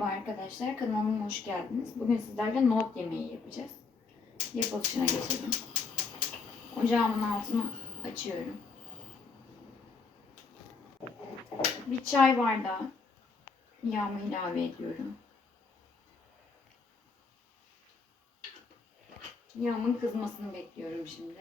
Merhaba arkadaşlar kanalıma hoş geldiniz. Bugün sizlerle nohut yemeği yapacağız. Yapılışına geçelim. Ocağımın altını açıyorum. Bir çay bardağı yağımı ilave ediyorum. Yağımın kızmasını bekliyorum şimdi.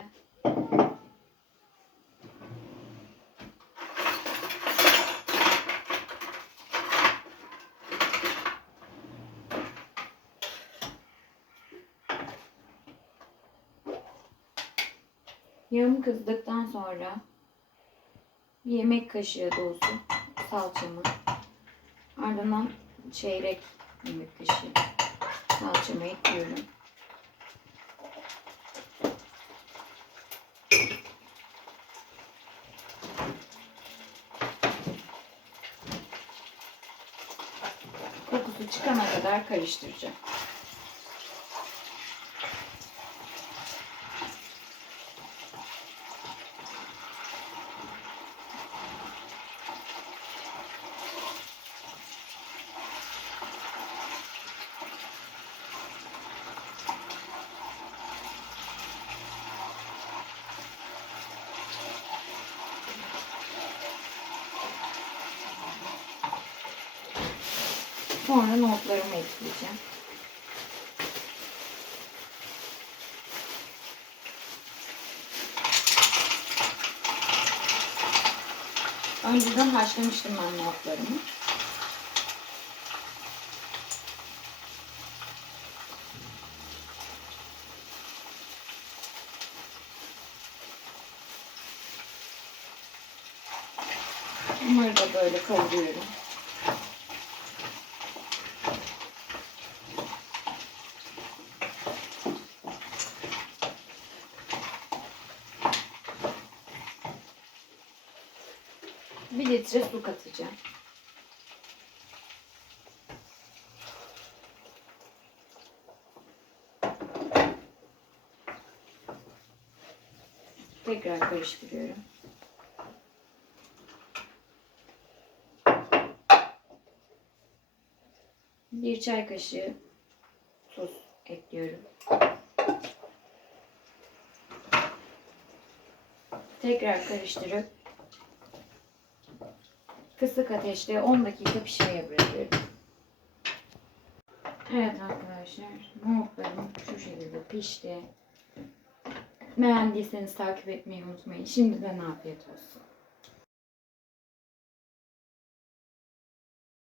Yağım kızdıktan sonra bir yemek kaşığı dolusu salçamı ardından çeyrek yemek kaşığı salçamı ekliyorum. Kokusu çıkana kadar karıştıracağım. Sonra nohutlarımı ekleyeceğim. Önceden haşlamıştım ben nohutlarımı. Bunları da böyle kavuruyorum. Bir litre su katacağım. Tekrar karıştırıyorum. Bir çay kaşığı tuz ekliyorum. Tekrar karıştırıp kısık ateşte 10 dakika pişmeye bırakıyorum. Evet arkadaşlar, nohutlarım şu şekilde pişti. Beğendiyseniz takip etmeyi unutmayın. Şimdiden afiyet olsun.